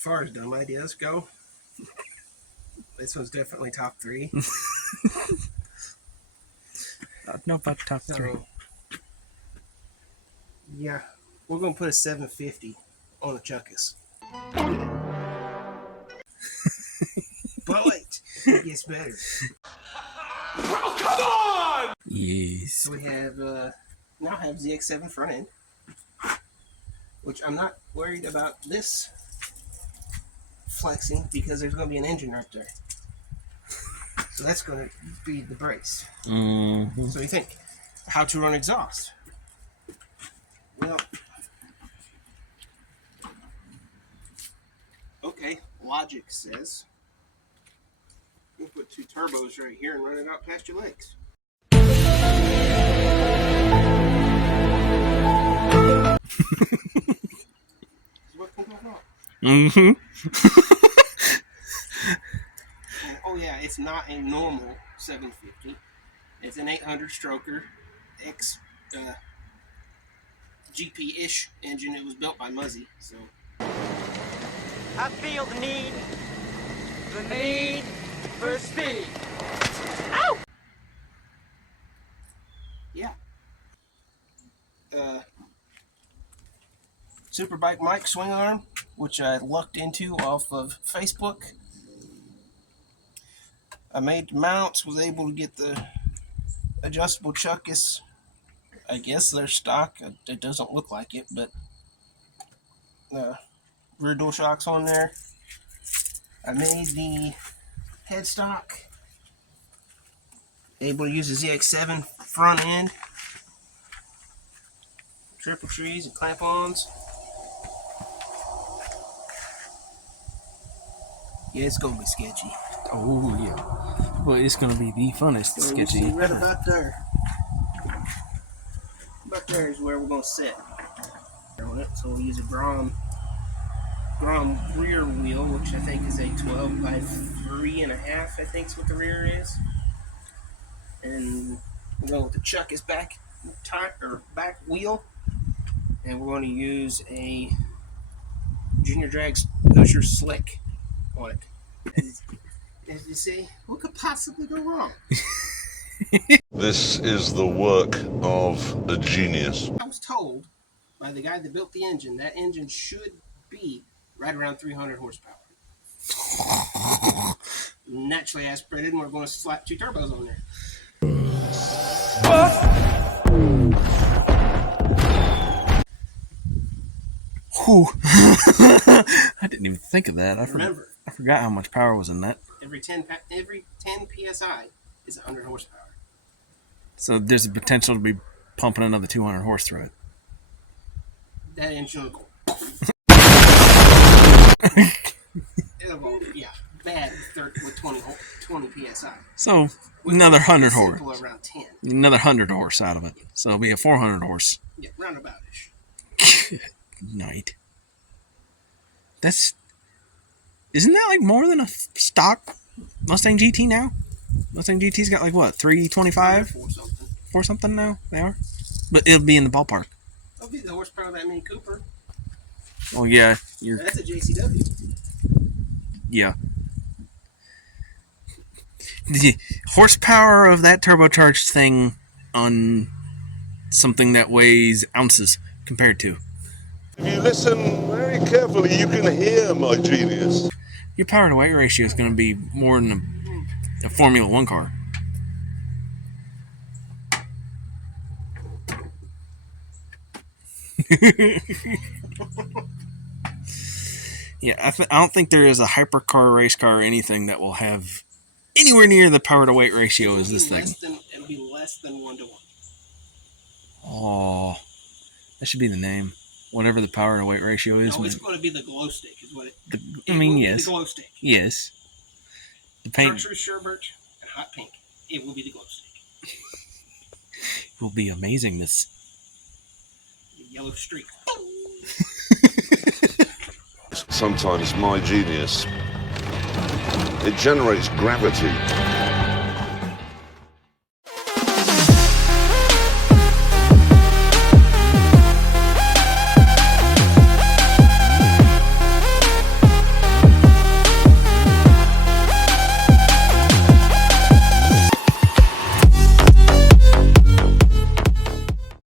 far as dumb ideas go, this one's definitely top 3. I don't know about top 3. Yeah, we're going to put a 750 on the Chuckus. But wait, it gets better. Well, come on! Yes. So we have now have ZX7 front end, which I'm not worried about this flexing because there's going to be an engine right there. So that's going to be the brace. Mm-hmm. So you think, how to run exhaust? Well, okay, logic says we'll put 2 turbos right here and run it out past your legs. What can go wrong? Mm-hmm. And, oh yeah, it's not a normal 750. It's an 800 stroker X GP-ish engine. It was built by Muzzy, so. I feel the need for speed. Ow! Yeah. Superbike mic swing arm, which I lucked into off of Facebook. I made mounts, was able to get the adjustable Chuckus. I guess they're stock. It doesn't look like it, but rear dual shocks on there. I made the headstock. Able to use the ZX7 front end. Triple trees and clamp-ons. Yeah, it's gonna be sketchy. Oh, yeah. Well, it's going to be the funnest sketchy. Right about there. About there is where we're gonna sit on it. So we'll use a Brom rear wheel, which I think is a 12 by 3.5. I think is what the rear is. And we're going with the Chuckus back wheel, and we're going to use a Junior Drags Pusher Slick on it. As you see, what could possibly go wrong? This is the work of a genius. I was told by the guy that built the engine that engine should be right around 300 horsepower. Naturally aspirated, and we're going to slap 2 turbos on there. Whew. I didn't even think of that. I forgot how much power was in that. Every 10 psi is 100 horsepower. So there's a potential to be pumping another 200 horse through it. That engine will go. It'll go, yeah, bad with 20 psi. So another 100 horse. Around 10. Another 100 horse out of it. So it'll be a 400 horse. Yeah, roundabout-ish. Good night. Isn't that like more than a stock Mustang GT now? Mustang GT's got like what, 325? 4 something now? They are? But it'll be in the ballpark. It'll be the horsepower of that Mini Cooper. Oh yeah. That's a JCW. Yeah. The horsepower of that turbocharged thing on something that weighs ounces compared to. If you listen very carefully, you can hear my genius. Your power to weight ratio is going to be more than a Formula 1 car. Yeah, I don't think there is a hypercar, race car, or anything that will have anywhere near the power to weight ratio as this thing. It'll be less than 1-1. Oh, that should be the name. Whatever the power to weight ratio is. No, it's going to be the glow stick, is what it. Yes. The glow stick. Yes. The paint. Chartreuse, sherbirch, and hot pink. It will be the glow stick. It will be amazing. This The yellow streak. Sometimes my genius, it generates gravity.